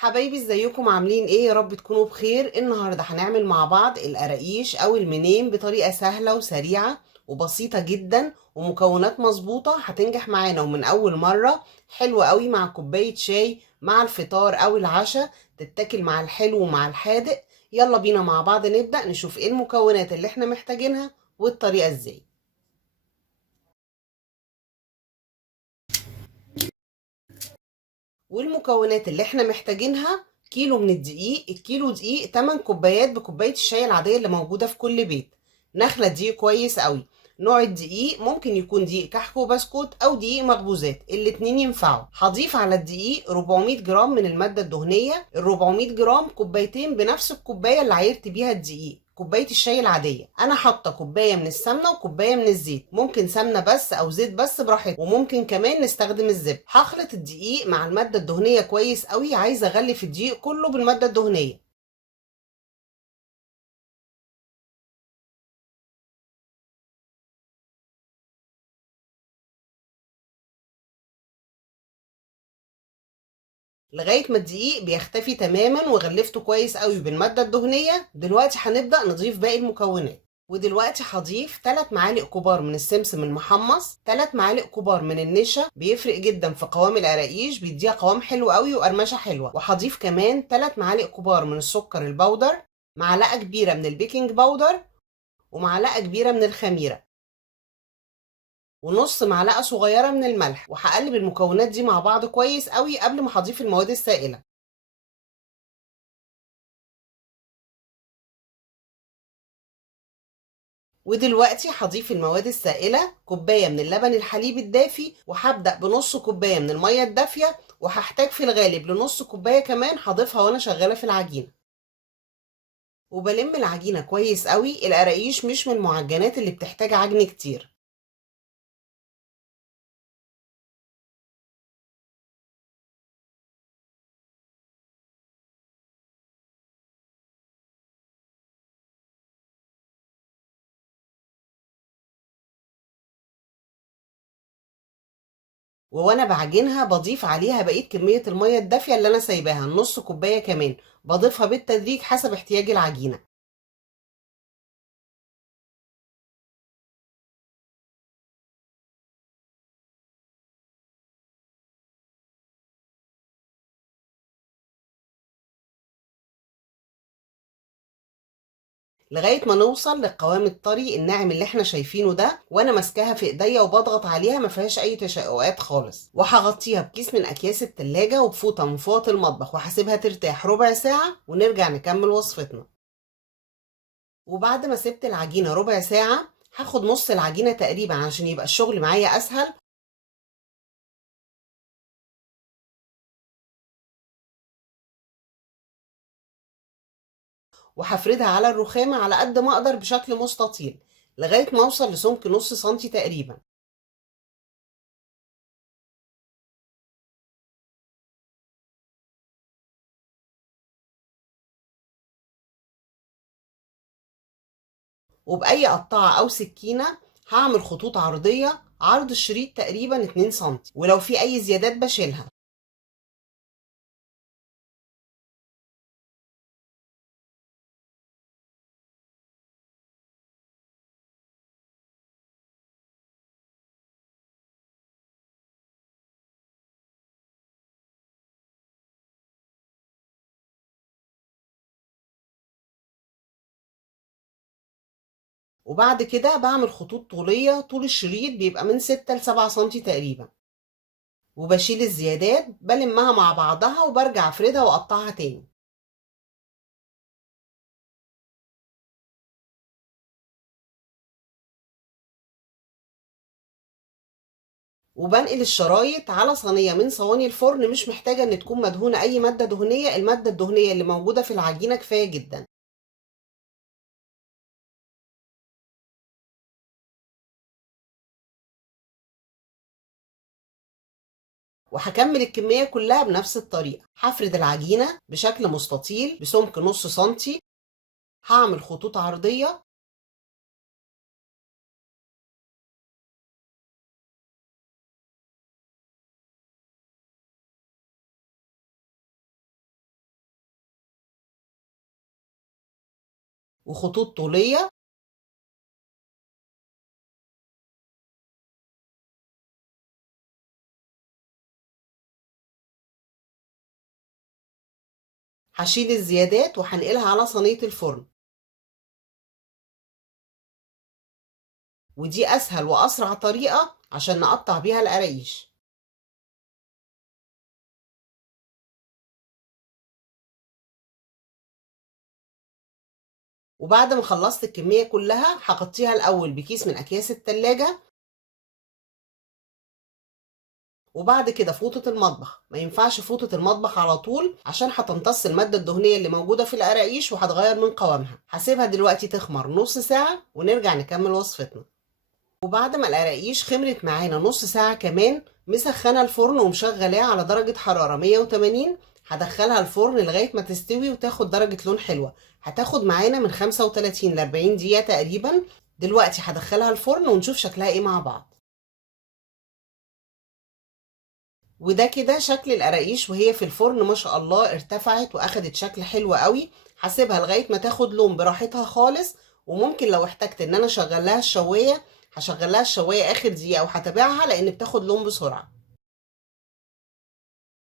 حبايبي ازيكم عاملين ايه؟ يا رب تكونوا بخير. النهارده هنعمل مع بعض القراقيش او المنين بطريقه سهله وسريعه وبسيطه جدا ومكونات مظبوطه هتنجح معانا ومن اول مره. حلوه قوي مع كوبايه شاي مع الفطار او العشاء، تتاكل مع الحلو ومع الحادق. يلا بينا مع بعض نبدا نشوف ايه المكونات اللي احنا محتاجينها والطريقه ازاي. والمكونات اللي احنا محتاجينها: كيلو من الدقيق، الكيلو دقيق 8 كوبايات بكوباية الشاي العادية اللي موجودة في كل بيت. نخلة دقيق كويس قوي. نوع الدقيق ممكن يكون دقيق كحك وبسكوت او دقيق مخبوزات، الاتنين ينفعوا. هضيف على الدقيق 400 جرام من المادة الدهنية. ال 400 جرام كوبايتين بنفس الكوباية اللي عايرت بيها الدقيق، كوباية الشاي العادية. أنا حاطة كوباية من السمنة وكوباية من الزيت، ممكن سمنة بس أو زيت بس براحتك، وممكن كمان نستخدم الزبدة. هخلط الدقيق مع المادة الدهنية كويس قوي، عايزة أغلف الدقيق كله بالمادة الدهنية. لغاية ما الدقيق بيختفي تماما وغلفته كويس قوي بالمادة الدهنية. دلوقتي هنبدأ نضيف باقي المكونات. ودلوقتي هضيف 3 معالق كبار من السمسم المحمص، 3 معالق كبار من النشا، بيفرق جدا في قوام القراقيش، بيديها قوام حلو قوي وقرمشة حلوة. وهضيف كمان 3 معالق كبار من السكر البودر، معلقة كبيرة من البيكنج باودر، ومعلقة كبيرة من الخميرة، ونص معلقة صغيرة من الملح. وهقلب المكونات دي مع بعض كويس قوي قبل ما هضيف المواد السائلة. ودلوقتي هضيف المواد السائلة: كوباية من اللبن الحليب الدافي، وهبدأ بنص كوباية من المية الدافية، وهحتاج في الغالب لنص كوباية كمان هضيفها وانا شغالة في العجينة. وبلم العجينة كويس قوي. القراقيش مش من المعجنات اللي بتحتاج عجن كتير. وانا بعجنها بضيف عليها بقية كمية المية الدافية اللي انا سايباها، نص كوباية كمان، بضيفها بالتدريج حسب احتياج العجينة. لغاية ما نوصل للقوام الطري الناعم اللي احنا شايفينه ده، وانا ماسكاها في ايديا وبضغط عليها ما فيهاش اي تشققات خالص. وهغطيها بكيس من اكياس التلاجة وبفوطة من فوط المطبخ، وهسيبها ترتاح ربع ساعة ونرجع نكمل وصفتنا. وبعد ما سبت العجينة ربع ساعة، هاخد نص العجينة تقريبا عشان يبقى الشغل معايا اسهل، وهفردها على الرخامة على قد ما اقدر بشكل مستطيل لغاية ما اوصل لسمك نص سنتي تقريبا. وبأي قطاعة أو سكينة هعمل خطوط عرضية، عرض الشريط تقريبا 2 سنتي، ولو في أي زيادات بشيلها. وبعد كده بعمل خطوط طولية، طول الشريط بيبقى من 6 ل 7 سنتي تقريبا، وبشيل الزيادات بلمها مع بعضها وبرجع أفردها وأقطعها تاني. وبنقل الشرايط على صينية من صواني الفرن، مش محتاجة إن تكون مدهونة أي مادة دهنية، المادة الدهنية اللي موجودة في العجينة كفاية جدا. وهكمل الكمية كلها بنفس الطريقة. هفرد العجينة بشكل مستطيل بسمك نص سنتي، هعمل خطوط عرضية، وخطوط طولية. هشيل الزيادات وهنقلها على صينية الفرن. ودي أسهل وأسرع طريقة عشان نقطع بيها القراقيش. وبعد ما خلصت الكمية كلها هغطيها الأول بكيس من أكياس التلاجة، وبعد كده فوطة المطبخ. ما ينفعش فوطة المطبخ على طول عشان هتمتص المادة الدهنية اللي موجودة في القراقيش وهتغير من قوامها. هسيبها دلوقتي تخمر نص ساعة ونرجع نكمل وصفتنا. وبعد ما القراقيش خمرت معانا نص ساعة كمان، مسخنة الفرن ومشغلاه على درجة حرارة 180. هدخلها الفرن لغاية ما تستوي وتاخد درجة لون حلوة. هتاخد معانا من 35 ل 40 دقيقة تقريبا. دلوقتي هدخلها الفرن ونشوف شكلها ايه مع بعض. وده كده شكل القراقيش وهي في الفرن، ما شاء الله ارتفعت واخدت شكل حلو قوي. هسيبها لغاية ما تاخد لون براحتها خالص. وممكن لو احتجت ان انا اشغل لها الشواية هشغل لها الشواية اخر دقيقة وهتابعها لان بتاخد لون بسرعة.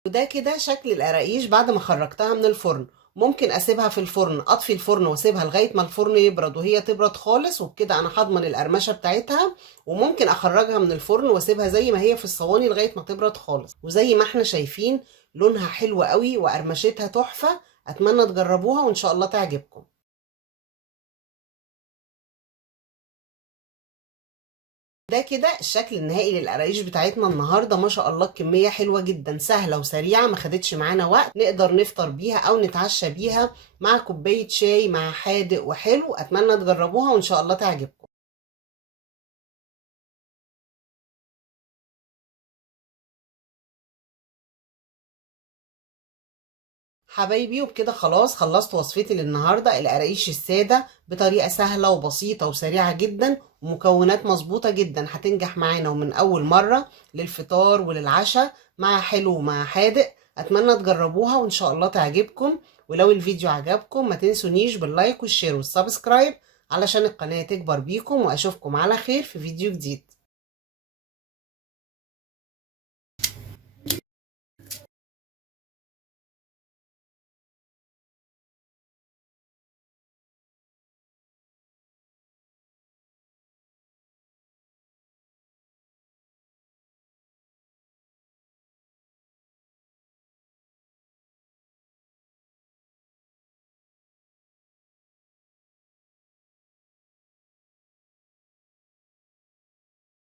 وده كده شكل القراقيش بعد ما خرجتها من الفرن. ممكن اسيبها في الفرن، اطفي الفرن واسيبها لغايه ما الفرن يبرد وهي تبرد خالص، وبكده انا هضمن القرمشه بتاعتها. وممكن اخرجها من الفرن واسيبها زي ما هي في الصواني لغايه ما تبرد خالص. وزي ما احنا شايفين لونها حلو قوي وقرمشتها تحفه. اتمنى تجربوها وان شاء الله تعجبكم. ده كده الشكل النهائي للقراقيش بتاعتنا النهارده. ما شاء الله الكميه حلوه جدا، سهله وسريعه، ما خدتش معانا وقت، نقدر نفطر بيها او نتعشى بيها مع كوبايه شاي مع حادق وحلو. اتمنى تجربوها وان شاء الله تعجبكم. حبايبي وبكده خلاص خلصت وصفتي للنهارده، القراقيش الساده بطريقه سهله وبسيطه وسريعه جدا ومكونات مظبوطه جدا. هتنجح معانا ومن اول مره للفطار وللعشاء مع حلو ومع حادق. اتمنى تجربوها وان شاء الله تعجبكم. ولو الفيديو عجبكم ما تنسونيش باللايك والشير والسبسكرايب علشان القناه تكبر بيكم. واشوفكم على خير في فيديو جديد.